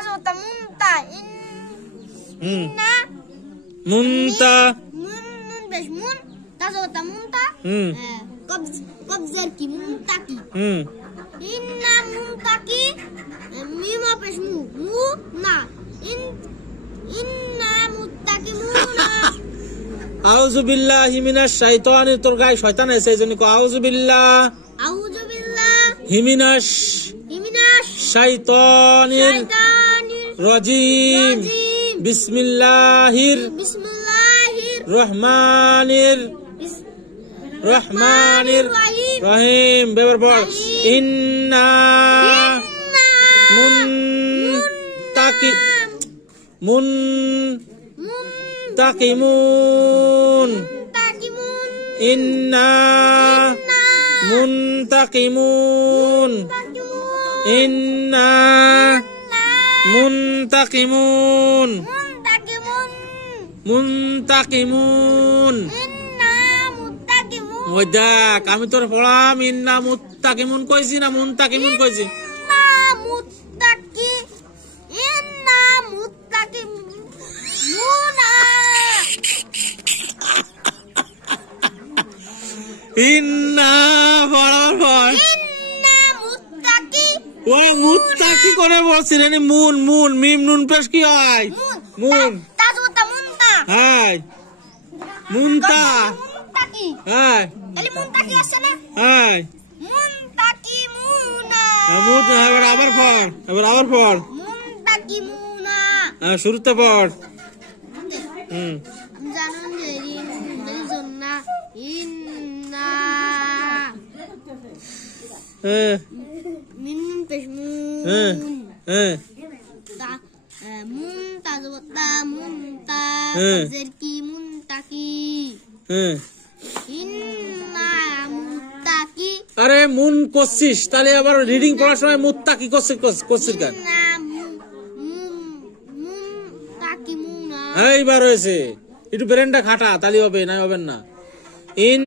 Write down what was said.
তাজওতা মুনতা ইন্না মুনতা মুন বেশ মুন তাজওতা মুনতা কবজার কি মুনতাকি ইন্না মুনতাকি মিম বেশ মু না ইন্না মুত্তাকিমুনা আউযু বিল্লাহি মিনাশ শাইতানির তোর গায়ে শয়তান আছে এইজন্য কও আউযু বিল্লাহি মিনাশ শাইতানির রাজিম বিসমিল্লাহির রহমানির রহিম বেবার বল ইন্না মুনতাকিমুন ইন্না মুনতাকিমুন ইন্না মুনতাকিমুন ওই দেখ আমি তোর পড়াম ইন্না মুত্তাকিমুন কইছি না মুনতাকিমুন কইছি ইন্না বরাবর ও মুত্তাকি করে বলছিস মুন মুন মিম নুন পেশ কি হয় মুন হ্যাঁ মুনতা হ্যাঁ হ্যাঁ আবার পড় আবার পড় শুরুতে পড় আরে মুন করছিস তাহলে আবার রিডিং পড়ার সময় মুত্তাকি করছিস কেন এইবার হয়েছে একটু ব্রেনটা খাটা তাহলে হবে না হবে না